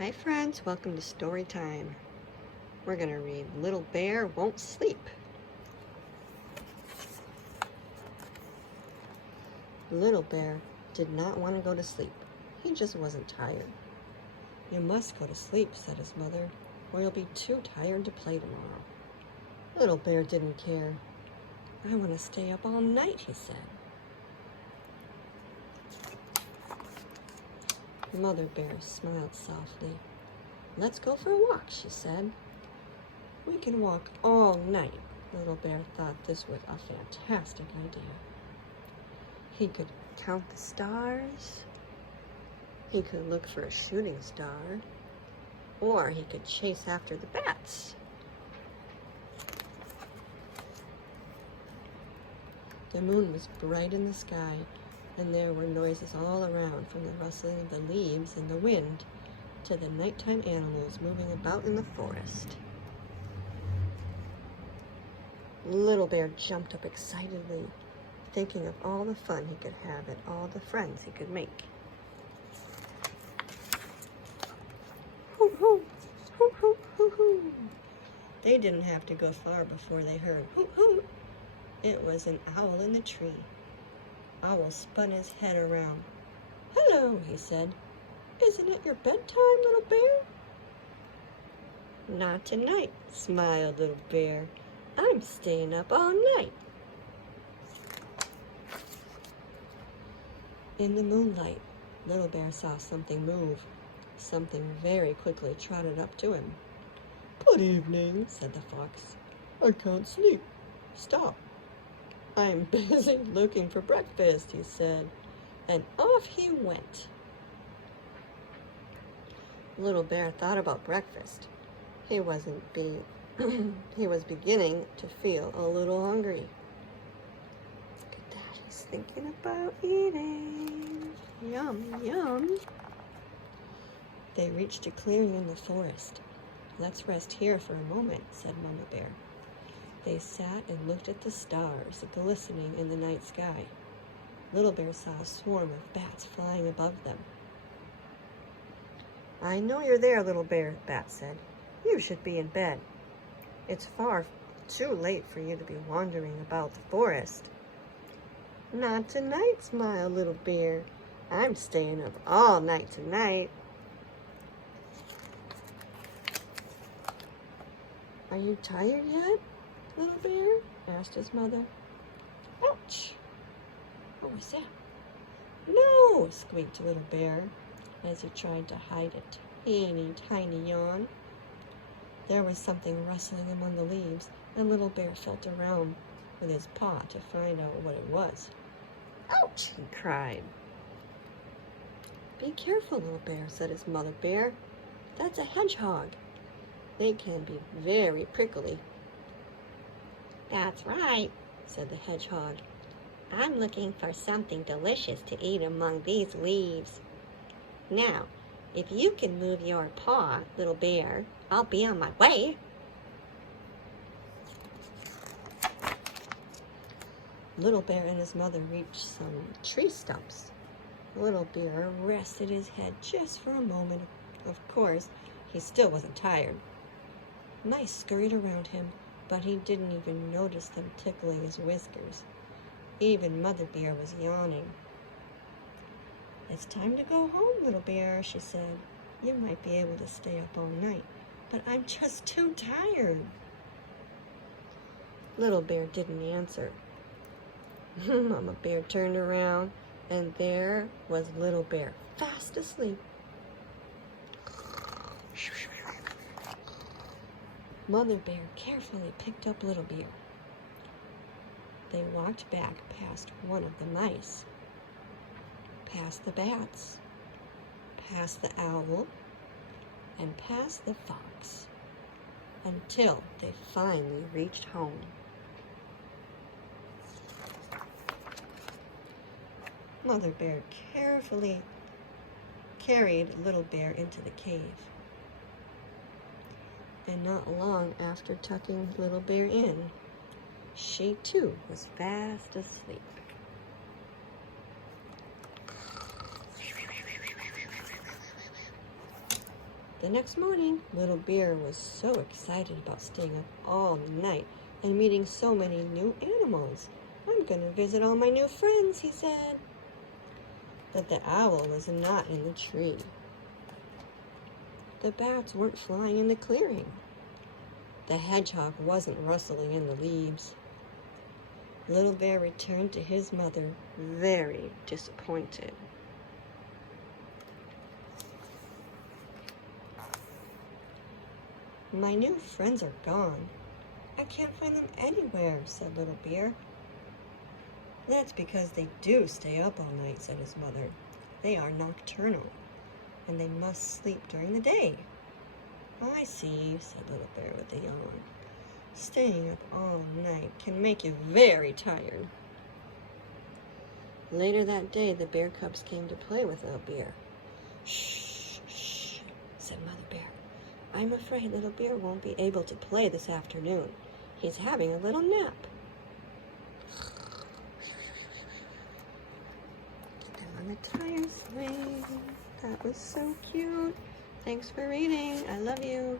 Hi friends, welcome to story time. We're going to read Little Bear Won't Sleep. Little Bear did not want to go to sleep. He just wasn't tired. You must go to sleep, said his mother, or you'll be too tired to play tomorrow. Little Bear didn't care. I want to stay up all night, he said. Mother Bear smiled softly. Let's go for a walk, she said. We can walk all night. Little Bear thought this was a fantastic idea. He could count the stars. He could look for a shooting star. Or he could chase after the bats. The moon was bright in the sky, and there were noises all around, from the rustling of the leaves in the wind to the nighttime animals moving about in the forest. Little Bear jumped up excitedly, thinking of all the fun he could have and all the friends he could make. Hoo hoo, hoo hoo, hoo hoo. They didn't have to go far before they heard hoo hoo. It was an owl in the tree. Owl spun his head around. Hello, he said. Isn't it your bedtime, Little Bear? Not tonight, smiled Little Bear. I'm staying up all night. In the moonlight, Little Bear saw something move. Something very quickly trotted up to him. Good evening, said the fox. I can't sleep. Stop. I'm busy looking for breakfast, he said, and off he went. Little Bear thought about breakfast. He was beginning to feel a little hungry. Look at that, he's thinking about eating. Yum, yum. They reached a clearing in the forest. Let's rest here for a moment, said Mama Bear. They sat and looked at the stars glistening in the night sky. Little Bear saw a swarm of bats flying above them. I know you're there, Little Bear, Bat said. You should be in bed. It's far too late for you to be wandering about the forest. Not tonight, smiled Little Bear. I'm staying up all night tonight. Are you tired yet, Little Bear? Asked his mother. Ouch! What was that? No! Squeaked Little Bear as he tried to hide it. Teeny tiny yawn. There was something rustling among the leaves, and Little Bear felt around with his paw to find out what it was. Ouch! He cried. Be careful, Little Bear, said his mother bear. That's a hedgehog. They can be very prickly. That's right, said the hedgehog. I'm looking for something delicious to eat among these leaves. Now, if you can move your paw, Little Bear, I'll be on my way. Little Bear and his mother reached some tree stumps. Little Bear rested his head just for a moment. Of course, he still wasn't tired. Mice scurried around him, but he didn't even notice them tickling his whiskers. Even Mother Bear was yawning. It's time to go home, Little Bear, she said. You might be able to stay up all night, but I'm just too tired. Little Bear didn't answer. Mama Bear turned around, and there was Little Bear, fast asleep. Mother Bear carefully picked up Little Bear. They walked back past one of the mice, past the bats, past the owl, and past the fox, until they finally reached home. Mother Bear carefully carried Little Bear into the cave. And not long after tucking Little Bear in, she too was fast asleep. The next morning, Little Bear was so excited about staying up all night and meeting so many new animals. I'm going to visit all my new friends, he said. But the owl was not in the tree. The bats weren't flying in the clearing. The hedgehog wasn't rustling in the leaves. Little Bear returned to his mother very disappointed. My new friends are gone. I can't find them anywhere, said Little Bear. That's because they do stay up all night, said his mother. They are nocturnal, and they must sleep during the day. I see, said Little Bear with a yawn. Staying up all night can make you very tired. Later that day, the bear cubs came to play with Little Bear. Shh, shh, said Mother Bear. I'm afraid Little Bear won't be able to play this afternoon. He's having a little nap. Get them on the tire swing. That was so cute. Thanks for reading. I love you.